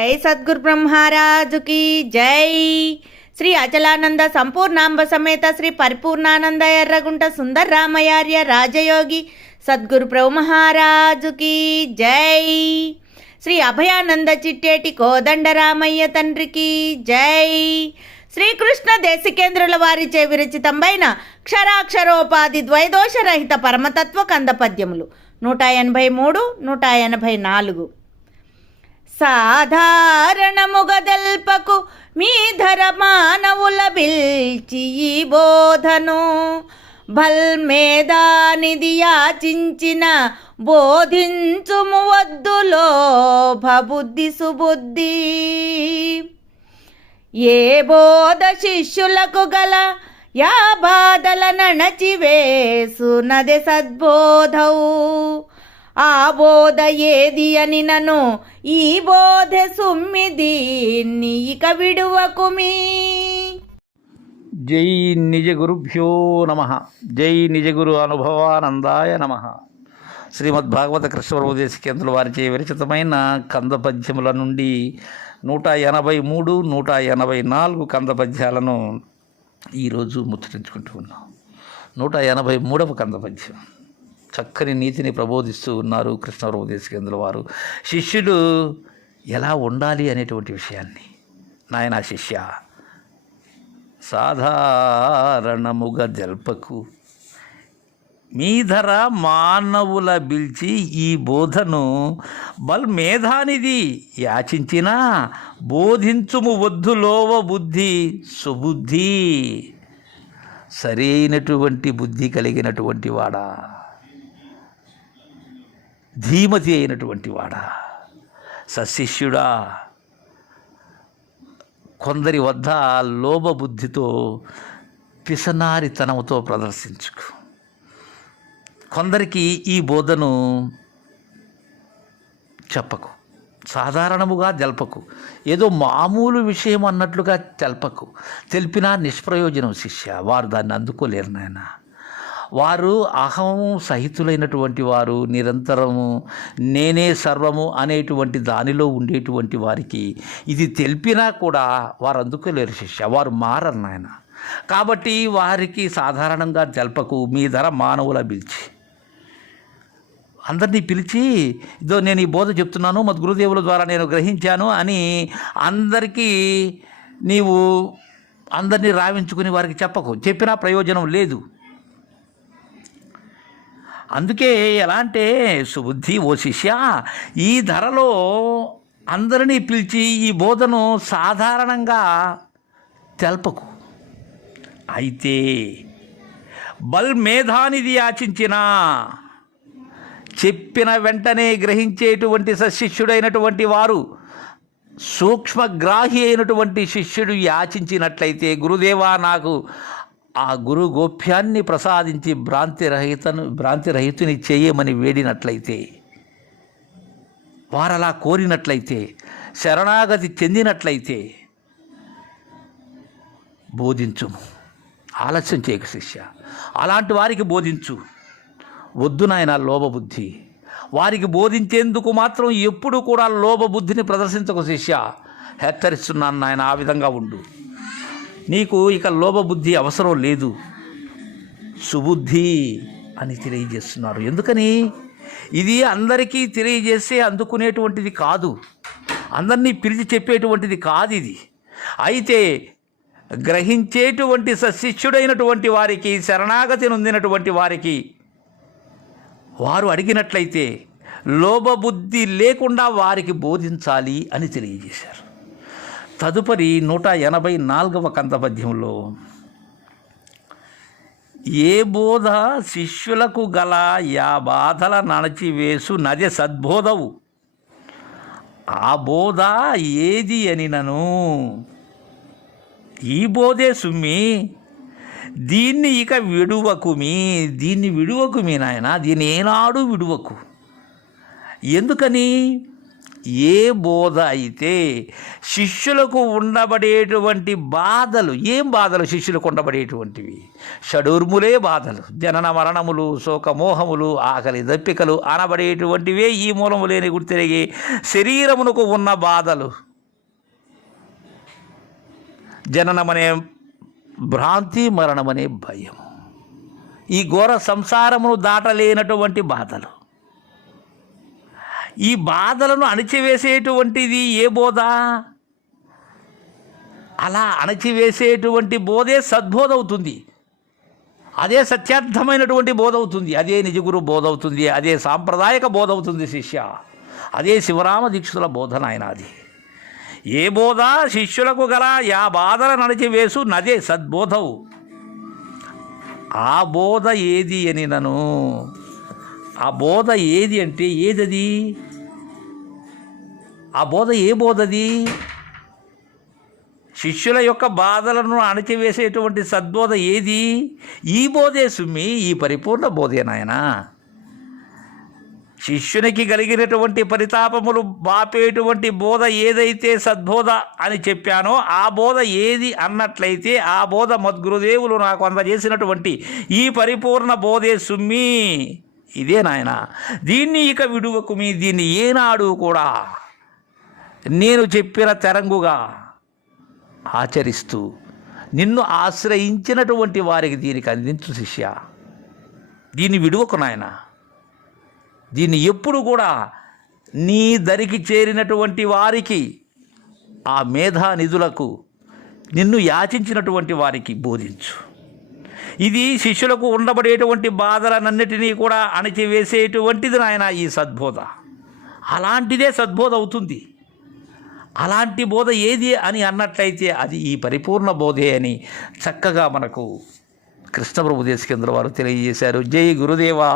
జై సద్గురు బ్రహ్మరాజుకి జై. శ్రీ అచలానంద సంపూర్ణాంబ సమేత శ్రీ పరిపూర్ణానంద ఎర్రగుంట సుందర రామయార్య రాజయోగి సద్గురు ప్రభు మహారాజుకి జై. శ్రీ అభయానంద చిట్టేటి కోదండరామయ్య తండ్రికి జై. శ్రీకృష్ణ దేశికేంద్రుల వారిచే విరచితంబైన క్షరాక్షరోపాధి ద్వైదోషరహిత పరమతత్వ కందపద్యములు 183, 184. సాధారణముగదల్పకు మీ ధర మానవుల బిల్చి ఈ బోధను భల్మేదానిది యాచించిన బోధించుము వద్దులో భబుద్ధి సుబుద్ధి. ఏ బోధ శిష్యులకు గల యా బాధల నణచివేసునదే సద్బోధవు. ఆ బోధ ఏది అని నను ఈ బోధ సుమ్మిది ఇక విడువకుమీ. జై నిజ గురుభ్యో నమ. జై నిజ గురు అనుభవానందాయ నమ. శ్రీమద్భాగవత కృష్ణ దేశికేంద్రుల వారిచే విరచితమైన కందపద్యముల నుండి 183, 184 కందపద్యాలను ఈరోజు ముచ్చటించుకుంటూ ఉన్నాం. 183వ కందపద్యం. చక్కని నీతిని ప్రబోధిస్తూ ఉన్నారు కృష్ణ దేశికేంద్రుల వారు. శిష్యుడు ఎలా ఉండాలి అనేటువంటి విషయాన్ని, నాయనా శిష్య, సాధారణముగా జల్పకు మీ ధర మానవుల బిల్చి ఈ బోధను బల్మేధానిది యాచించినా బోధించుము వద్దులోవ బుద్ధి సుబుద్ధి. సరైనటువంటి బుద్ధి కలిగినటువంటి వాడా, ధీమతి అయినటువంటి వాడా, సశిష్యుడా, కొందరి వద్ద లోభబుద్ధితో పిసనారితనంతో ప్రదర్శించుకు. కొందరికి ఈ బోధను చెప్పకు, సాధారణముగా జల్పకు, ఏదో మామూలు విషయం అన్నట్లుగా తెల్పకు. తెలిపినా నిష్ప్రయోజనం శిష్య. వారు దాన్ని అందుకోలేరు నాయన. వారు అహం సహితులైనటువంటి వారు, నిరంతరము నేనే సర్వము అనేటువంటి దానిలో ఉండేటువంటి వారికి ఇది తెలిపినా కూడా వారు అందుకోలేరు శిష్య. వారు మారరు నాయన. కాబట్టి వారికి సాధారణంగా జల్పకు. మీ ధర మానవుల పిలిచి, అందరినీ పిలిచి, ఇదో నేను ఈ బోధ చెప్తున్నాను, మత్ గురుదేవుల ద్వారా నేను గ్రహించాను అని అందరికీ నీవు అందరినీ రావించుకుని వారికి చెప్పకు. చెప్పినా ప్రయోజనం లేదు. అందుకే ఎలా అంటే, సుబుద్ధి ఓ శిష్య, ఈ ధరలో అందరినీ పిలిచి ఈ బోధను సాధారణంగా తెల్పకు. అయితే బల్మేధానిది యాచించిన, చెప్పిన వెంటనే గ్రహించేటువంటి సశిష్యుడైనటువంటి వారు, సూక్ష్మగ్రాహి అయినటువంటి శిష్యుడు యాచించినట్లయితే, గురుదేవా నాకు ఆ గురు గోప్యాన్ని ప్రసాదించి భ్రాంతిరహితుని చేయమని వేడినట్లయితే, వారలా కోరినట్లయితే, శరణాగతి చెందినట్లయితే బోధించుము. ఆలస్యం చేయకు శిష్య. అలాంటి వారికి బోధించు. వద్దు నాయన లోభబుద్ధి. వారికి బోధించేందుకు మాత్రం ఎప్పుడు కూడా లోభబుద్ధిని ప్రదర్శించకు శిష్య. హెచ్చరిస్తున్నాను నాయన, ఆ విధంగా ఉండు. నీకు ఇక లోభబుద్ధి అవసరం లేదు. సుబుద్ధి అని తెలియజేస్తున్నారు. ఎందుకని? ఇది అందరికీ తెలియజేసే అందుకునేటువంటిది కాదు, అందరినీ పిలిచి చెప్పేటువంటిది కాదు ఇది. అయితే గ్రహించేటువంటి సశిష్యుడైనటువంటి వారికి, శరణాగతి నొందినటువంటి వారికి, వారు అడిగినట్లయితే లోభబుద్ధి లేకుండా వారికి బోధించాలి అని తెలియజేశారు. తదుపరి 184వ కందపద్యంలో, ఏ బోధ శిష్యులకు గల యా బాధల నణచివేసు నది సద్బోధవు. ఆ బోధ ఏది అని నను ఈ బోధే సుమ్మి, దీన్ని ఇక విడువకుమి. దీన్ని విడువకుమి నాయన, దీన్ని ఏనాడు విడువకు. ఎందుకని? ఏ బోధ అయితే శిష్యులకు ఉండబడేటువంటి బాధలు, ఏం బాధలు శిష్యులకు ఉండబడేటువంటివి? షడూర్ములే బాధలు, జనన మరణములు, శోకమోహములు, ఆకలి దప్పికలు అనబడేటువంటివే ఈ మూలము లేని గుర్తిరిగి శరీరమునకు ఉన్న బాధలు. జననమనే భ్రాంతి, మరణమనే భయం, ఈ ఘోర సంసారమును దాటలేనటువంటి బాధలు. ఈ బాధలను అణిచివేసేటువంటిది ఏ బోధ? అలా అణచివేసేటువంటి బోధే సద్బోధ అవుతుంది. అదే సత్యార్థమైనటువంటి బోధ అవుతుంది. అదే నిజగురు బోధ అవుతుంది. అదే సాంప్రదాయక బోధ అవుతుంది శిష్య. అదే శివరామ దీక్షితుల బోధన ఆయన. అది ఏ బోధ శిష్యులకు గల యా బాధలను అణచివేసు నదే సద్బోధవు. ఆ బోధ ఏది అని నన్ను, ఆ బోధ ఏది అంటే ఏదది? ఆ బోధ ఏ బోధది? శిష్యుల యొక్క బాధలను అణచివేసేటువంటి సద్బోధ ఏది? ఈ బోధే సుమ్మి, ఈ పరిపూర్ణ బోధే నాయన. శిష్యునికి కలిగినటువంటి పరితాపములు బాపేటువంటి బోధ ఏదైతే సద్బోధ అని చెప్పానో ఆ బోధ ఏది అన్నట్లయితే ఆ బోధ మద్గురుదేవులు నాకు అందజేసినటువంటి ఈ పరిపూర్ణ బోధే సుమ్మి, ఇదే నాయన. దీన్ని ఇక విడువకుమి. దీన్ని ఏనాడు కూడా నేను చెప్పిన తెరంగుగా ఆచరిస్తూ నిన్ను ఆశ్రయించినటువంటి వారికి దీనికి అందించు శిష్య. దీన్ని విడువకు నాయన. దీన్ని ఎప్పుడు కూడా నీ దరికి చేరినటువంటి వారికి, ఆ మేధానిధులకు, నిన్ను యాచించినటువంటి వారికి బోధించు. ఇది శిష్యులకు ఉండబడేటువంటి బాధలనన్నిటినీ కూడా అణచివేసేటువంటిది నాయన ఈ సద్బోధ. అలాంటిదే సద్బోధ అవుతుంది. అలాంటి బోధ ఏది అని అన్నట్లయితే అది ఈ పరిపూర్ణ బోధే అని చక్కగా మనకు కృష్ణప్రభు దేశికేంద్ర వారు తెలియజేశారు. జై గురుదేవా.